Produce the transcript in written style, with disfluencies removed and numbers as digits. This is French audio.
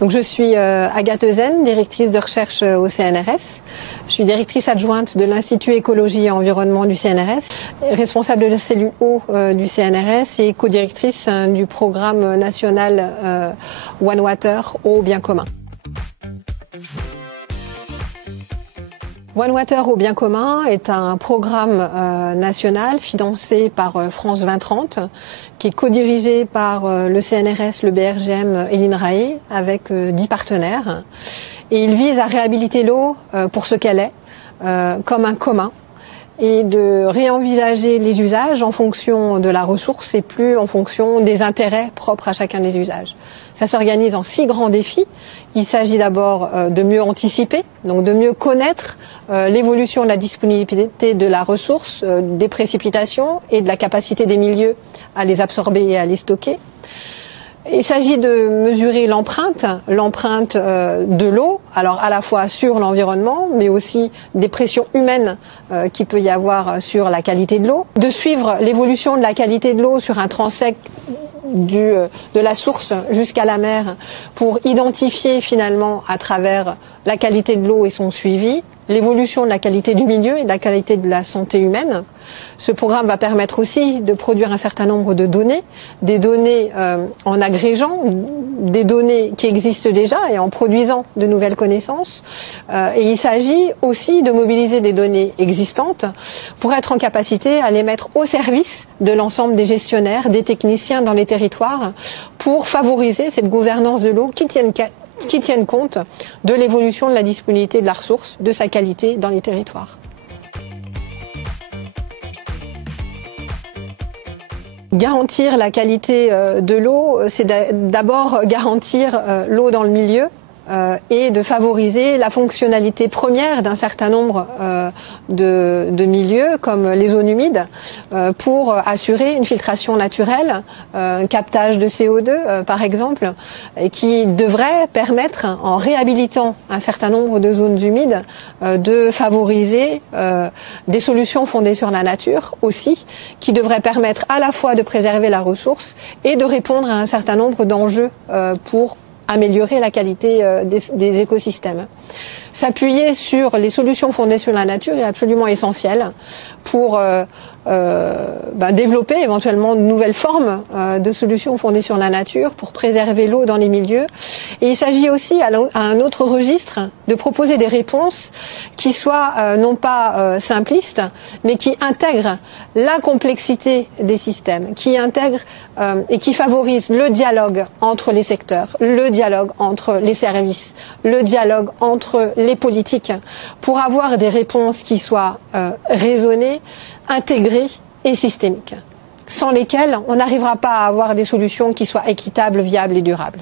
Donc je suis Agathe Euzen, directrice de recherche au CNRS. Je suis directrice adjointe de l'Institut Écologie et Environnement du CNRS, responsable de la cellule eau du CNRS et co-directrice du programme national One Water, eau bien commun. One Water au bien commun est un programme national financé par France 2030 qui est co-dirigé par le CNRS, le BRGM et l'INRAE avec 10 partenaires. Et il vise à réhabiliter l'eau pour ce qu'elle est, comme un commun, et de réenvisager les usages en fonction de la ressource et plus en fonction des intérêts propres à chacun des usages. Ça s'organise en 6 grands défis. Il s'agit d'abord de mieux anticiper, donc de mieux connaître l'évolution de la disponibilité de la ressource, des précipitations et de la capacité des milieux à les absorber et à les stocker. Il s'agit de mesurer l'empreinte de l'eau, alors à la fois sur l'environnement, mais aussi des pressions humaines qu'il peut y avoir sur la qualité de l'eau. De suivre l'évolution de la qualité de l'eau sur un transect de la source jusqu'à la mer pour identifier finalement à travers la qualité de l'eau et son suivi l'évolution de la qualité du milieu et de la qualité de la santé humaine. Ce programme va permettre aussi de produire un certain nombre de données, des données en agrégeant, des données qui existent déjà et en produisant de nouvelles connaissances. Et il s'agit aussi de mobiliser des données existantes pour être en capacité à les mettre au service de l'ensemble des gestionnaires, des techniciens dans les territoires pour favoriser cette gouvernance de l'eau qui tienne compte de l'évolution de la disponibilité de la ressource, de sa qualité dans les territoires. Garantir la qualité de l'eau, c'est d'abord garantir l'eau dans le milieu et de favoriser la fonctionnalité première d'un certain nombre de milieux, comme les zones humides, pour assurer une filtration naturelle, un captage de CO2 par exemple, et qui devrait permettre, en réhabilitant un certain nombre de zones humides, de favoriser des solutions fondées sur la nature aussi, qui devraient permettre à la fois de préserver la ressource et de répondre à un certain nombre d'enjeux pour améliorer la qualité des écosystèmes. S'appuyer sur les solutions fondées sur la nature est absolument essentiel pour développer éventuellement de nouvelles formes de solutions fondées sur la nature pour préserver l'eau dans les milieux. Et il s'agit aussi, à un autre registre, de proposer des réponses qui soient non pas simplistes, mais qui intègrent la complexité des systèmes, qui intègrent et qui favorisent le dialogue entre les secteurs, le dialogue entre les services, le dialogue entre les politiques, pour avoir des réponses qui soient raisonnées, intégrées et systémiques, sans lesquelles on n'arrivera pas à avoir des solutions qui soient équitables, viables et durables.